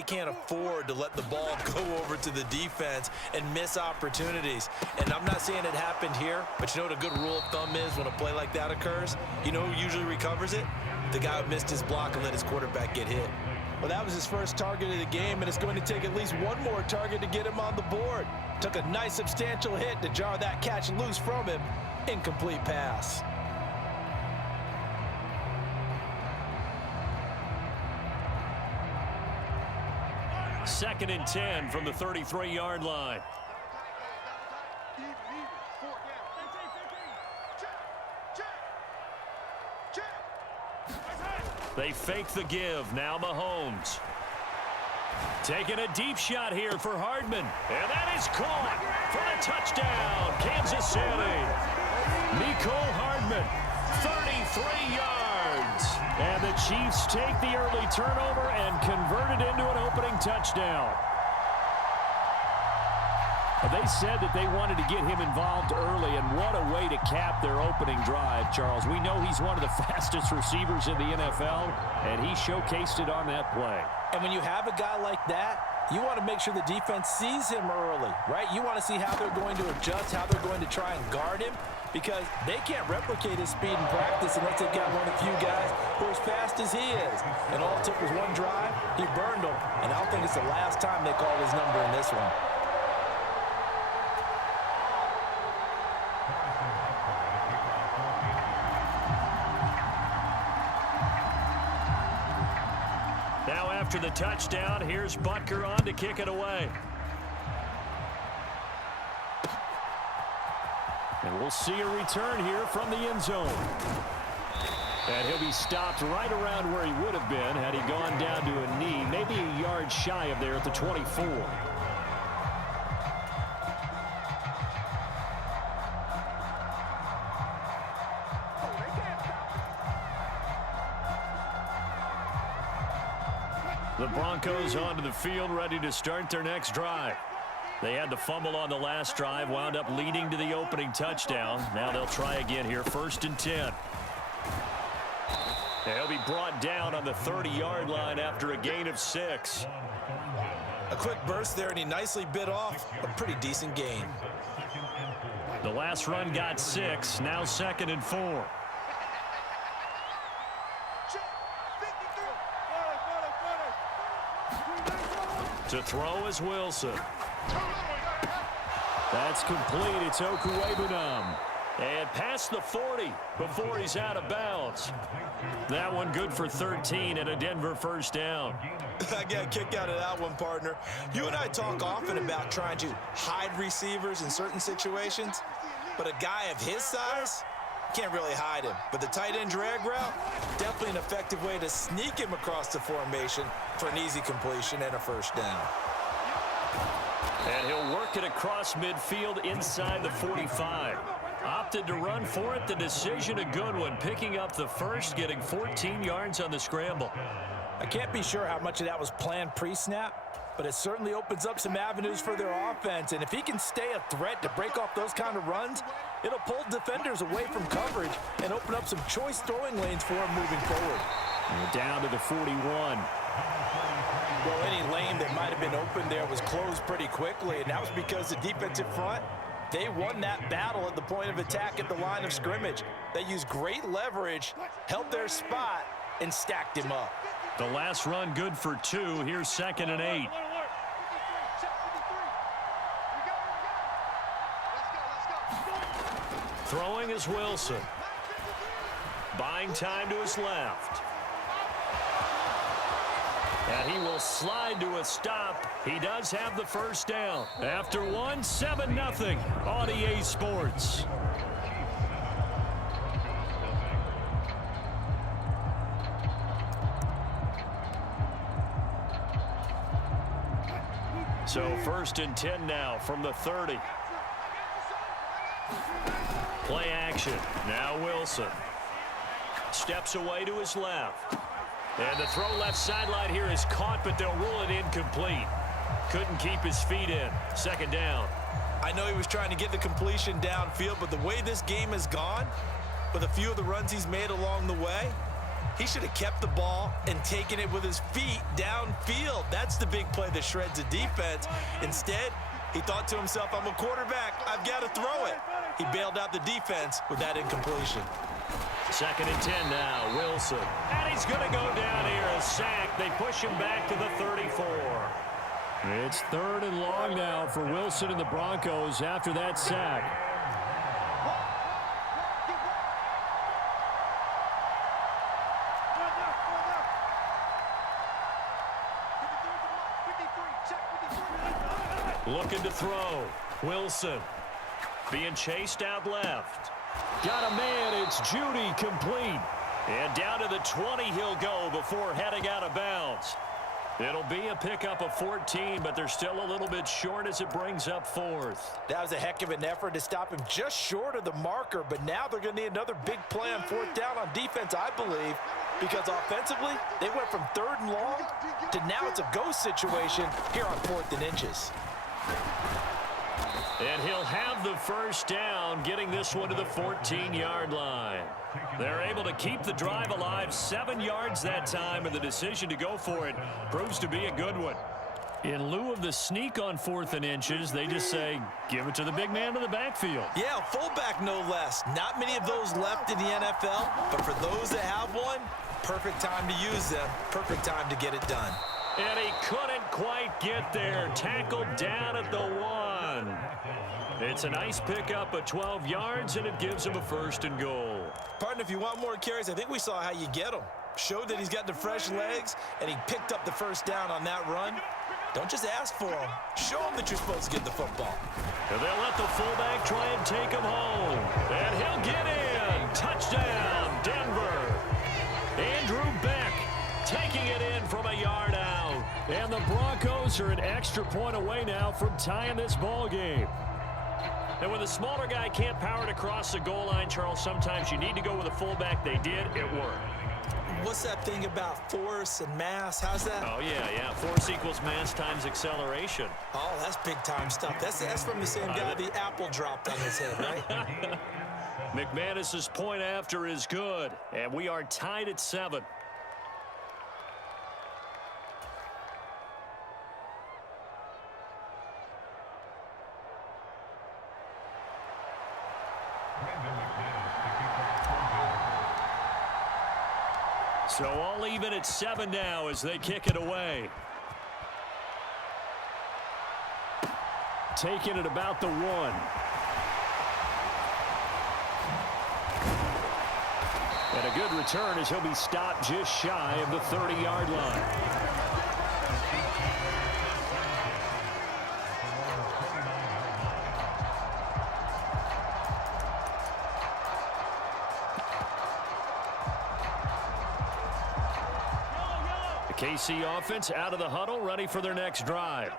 they can't afford to let the ball go over to the defense and miss opportunities. And I'm not saying it happened here, but you know what a good rule of thumb is when a play like that occurs? You know who usually recovers it? The guy who missed his block and let his quarterback get hit. Well, that was his first target of the game, and it's going to take at least one more target to get him on the board. Took a nice substantial hit to jar that catch loose from him. Incomplete pass. Second and 10 from the 33-yard line. They fake the give. Now Mahomes. Taking a deep shot here for Hardman. And that is caught for the touchdown, Kansas City. Mecole Hardman, 33 yards. And the Chiefs take the early turnover and convert it into an opening touchdown. They said that they wanted to get him involved early, and what a way to cap their opening drive, Charles. We know he's one of the fastest receivers in the NFL, and he showcased it on that play. And when you have a guy like that, you want to make sure the defense sees him early, right? You want to see how they're going to adjust, how they're going to try and guard him, because they can't replicate his speed in practice unless they've got one of the few guys who are as fast as he is. And all it took was one drive, he burned them, and I don't think it's the last time they call his number in this one. Now after the touchdown, here's Butker on to kick it away. And we'll see a return here from the end zone. And he'll be stopped right around where he would have been had he gone down to a knee, maybe a yard shy of there at the 24. The Broncos onto the field, ready to start their next drive. They had the fumble on the last drive, wound up leading to the opening touchdown. Now they'll try again here, 1st and 10. They'll be brought down on the 30-yard line after a gain of 6. A quick burst there, and he nicely bit off a pretty decent gain. The last run got 6, now 2nd and 4. To throw is Wilson. That's complete. It's Okuwebunam. And past the 40 before he's out of bounds. That one good for 13 and a Denver first down. I got a kick out of that one, partner. You and I talk often about trying to hide receivers in certain situations, but a guy of his size can't really hide him. But the tight end drag route, definitely an effective way to sneak him across the formation for an easy completion and a first down. And he'll work it across midfield inside the 45. Opted to run for it. The decision a good one. Picking up the first, getting 14 yards on the scramble. I can't be sure how much of that was planned pre-snap, but it certainly opens up some avenues for their offense. And if he can stay a threat to break off those kind of runs, it'll pull defenders away from coverage and open up some choice throwing lanes for him moving forward. And down to the 41. Well, any lane that might have been open there was closed pretty quickly, and that was because the defensive front, they won that battle at the point of attack at the line of scrimmage. They used great leverage, held their spot, and stacked him up. The last run good for 2. Here's 2nd and 8. Throwing is Wilson. Buying time to his left. And he will slide to a stop. He does have the first down. After one, 7-0 on EA Sports. So 1st and 10 now from the 30. Play action. Now Wilson. Steps away to his left. And the throw left sideline here is caught, but they'll rule it incomplete. Couldn't keep his feet in. 2nd down. I know he was trying to get the completion downfield, but the way this game has gone, with a few of the runs he's made along the way, He should have kept the ball and taken it with his feet downfield. That's the big play that shreds the defense. Instead, he thought to himself, I'm a quarterback. I've got to throw it. He bailed out the defense with that incompletion. 2nd and 10 now, Wilson. And he's going to go down here, a sack. They push him back to the 34. It's 3rd and long now for Wilson and the Broncos after that sack. Looking to throw. Wilson being chased out left. Got a man. It's Judy, complete. And down to the 20 he'll go before heading out of bounds. It'll be a pickup of 14, but they're still a little bit short as it brings up 4th. That was a heck of an effort to stop him just short of the marker, but now they're going to need another big play on 4th down on defense, I believe, because offensively, they went from 3rd and long to now it's a go situation here on 4th and inches. And he'll have the 1st down, getting this one to the 14-yard line. They're able to keep the drive alive, 7 yards that time, and the decision to go for it proves to be a good one. In lieu of the sneak on 4th and inches, they just say, give it to the big man in the backfield. Yeah, fullback no less. Not many of those left in the NFL, but for those that have one, perfect time to use them, perfect time to get it done. And he couldn't quite get there. Tackled down at the 1. It's a nice pickup of 12 yards, and it gives him a 1st and goal. Partner, if you want more carries, I think we saw how you get them. Showed that he's got the fresh legs, and he picked up the 1st down on that run. Don't just ask for them. Show them that you're supposed to get the football. And they'll let the fullback try and take him home. And he'll get in. Touchdown, Denver. Andrew Beck taking it in from a yard out. And the Broncos are an extra point away now from tying this ball game. And when the smaller guy can't power it across the goal line, Charles, sometimes you need to go with a fullback. They did. It worked. What's that thing about force and mass? How's that? Oh, yeah. Force equals mass times acceleration. Oh, that's big-time stuff. That's from the same guy the apple dropped on his head, right? McManus's point after is good. And we are tied at 7. So all even at 7 now as they kick it away. Taking it about the 1. And a good return as he'll be stopped just shy of the 30-yard line. KC offense out of the huddle, ready for their next drive.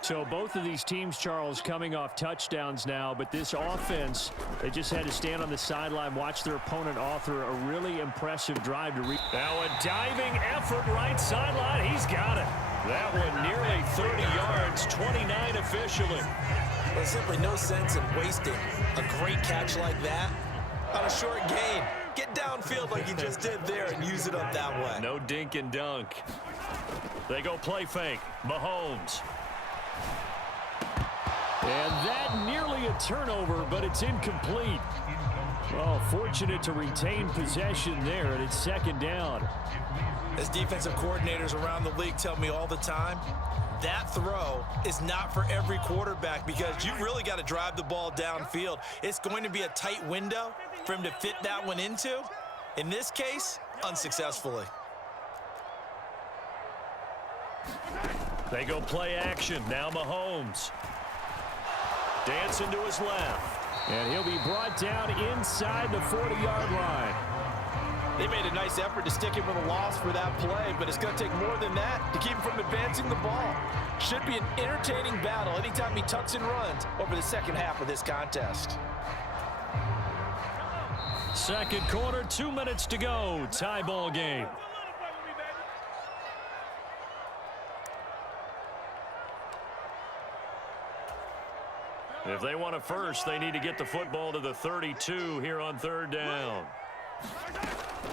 So both of these teams, Charles, coming off touchdowns now, but this offense, they just had to stand on the sideline, watch their opponent author a really impressive drive to reach. Now a diving effort right sideline. He's got it. That one nearly 30 yards, 29 officially. There's simply no sense in wasting a great catch like that on a short gain. Get downfield like you just did there and use it up that way. No dink and dunk. They go play fake. Mahomes. And that nearly a turnover, but it's incomplete. Well, fortunate to retain possession there, and it's 2nd down. As defensive coordinators around the league tell me all the time, that throw is not for every quarterback because you really got to drive the ball downfield. It's going to be a tight window for him to fit that one into. In this case, unsuccessfully. They go play action. Now Mahomes. Dancing to his left. And he'll be brought down inside the 40-yard line. They made a nice effort to stick him with a loss for that play, but it's going to take more than that to keep him from advancing the ball. Should be an entertaining battle anytime he tucks and runs over the second half of this contest. Second quarter, 2 minutes to go. Tie ball game. If they want a first, they need to get the football to the 32 here on 3rd down.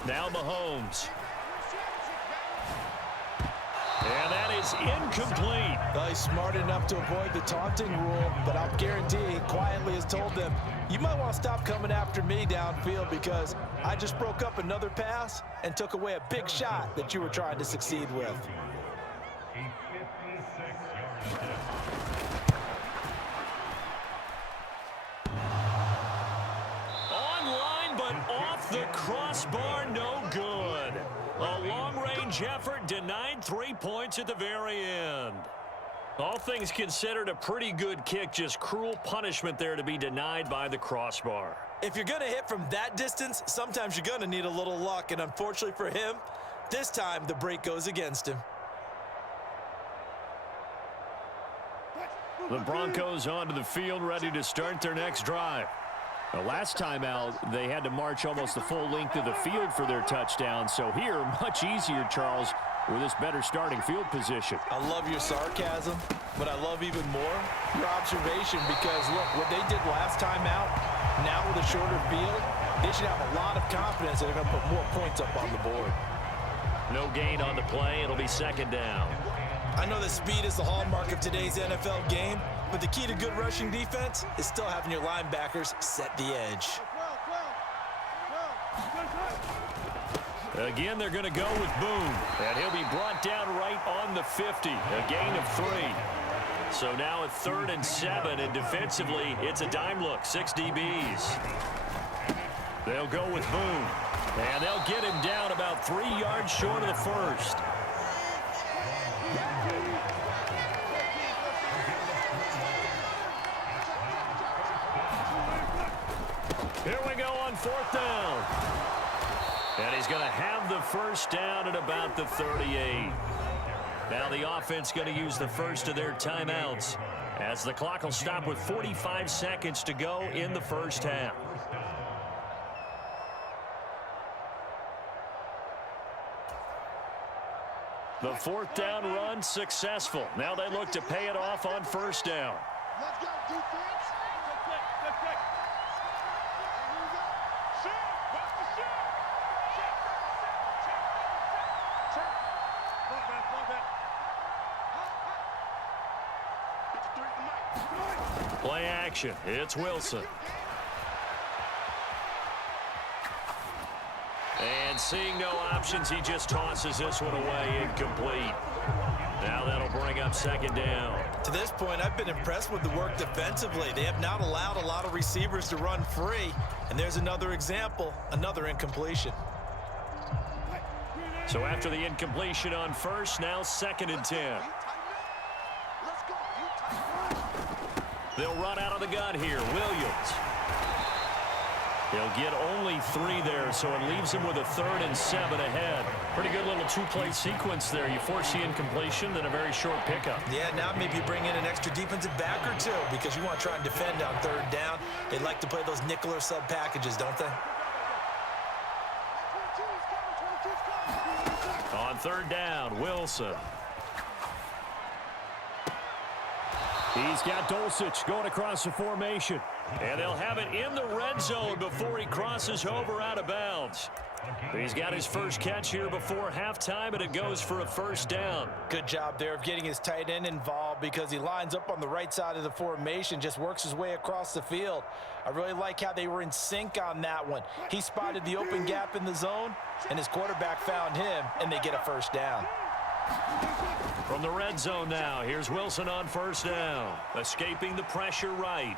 Now Mahomes. And that is incomplete. Well, he's smart enough to avoid the taunting rule, but I'll guarantee he quietly has told them, you might want to stop coming after me downfield because I just broke up another pass and took away a big shot that you were trying to succeed with. Online, but off the crossbar, no good. A long-range effort denied 3 points at the very end. All things considered, a pretty good kick, just cruel punishment there to be denied by the crossbar. If you're going to hit from that distance, sometimes you're going to need a little luck, and unfortunately for him, this time the break goes against him. The Broncos onto the field, ready to start their next drive. The last time out, they had to march almost the full length of the field for their touchdown. So here, much easier, Charles, with this better starting field position. I love your sarcasm, but I love even more your observation because, look, what they did last time out, now with a shorter field, they should have a lot of confidence that they're going to put more points up on the board. No gain on the play. It'll be second down. I know that speed is the hallmark of today's NFL game, but the key to good rushing defense is still having your linebackers set the edge. Again, they're going to go with Boone, and he'll be brought down right on the 50, a gain of 3. So now at 3rd and 7, and defensively, it's a dime look, 6 DBs. They'll go with Boone, and they'll get him down about 3 yards short of the first. Here we go on 4th down. And he's going to have the first down at about the 38. Now the offense going to use the first of their timeouts as the clock will stop with 45 seconds to go in the first half. The 4th down run successful. Now they look to pay it off on 1st down. Let's go, defense. Play action. It's Wilson. And seeing no options, he just tosses this one away incomplete. Now that'll bring up 2nd down. To this point, I've been impressed with the work defensively. They have not allowed a lot of receivers to run free. And there's another example, another incompletion. So after the incompletion on 1st, now 2nd and 10. They'll run out of the gun here. Williams. He'll get only 3 there, so it leaves him with a 3rd and 7 ahead. Pretty good little 2-play sequence there. You force the incompletion, then a very short pickup. Yeah, now maybe you bring in an extra defensive back or two because you want to try and defend on 3rd down. They like to play those nickel or sub packages, don't they? On 3rd down, Wilson. He's got Dulcich going across the formation. And they'll have it in the red zone before he crosses over out of bounds. He's got his first catch here before halftime, and it goes for a 1st down. Good job there of getting his tight end involved because he lines up on the right side of the formation, just works his way across the field. I really like how they were in sync on that one. He spotted the open gap in the zone, and his quarterback found him, and they get a 1st down. From the red zone now, here's Wilson on 1st down. Escaping the pressure right.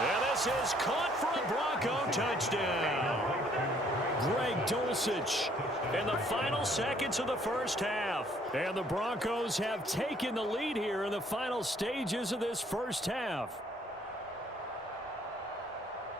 And this is caught for a Bronco touchdown. Greg Dulcich in the final seconds of the first half. And the Broncos have taken the lead here in the final stages of this first half.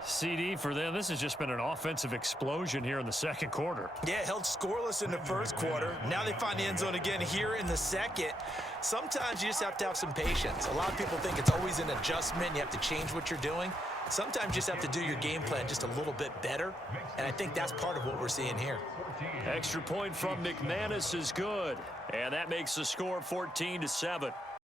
CD for them, this has just been an offensive explosion here in the second quarter. Yeah, held scoreless in the first quarter. Now they find the end zone again here in the second. Sometimes you just have to have some patience. A lot of people think it's always an adjustment. You have to change what you're doing. Sometimes you just have to do your game plan just a little bit better, and I think that's part of what we're seeing here. Extra point from McManus is good, and that makes the score 14-7.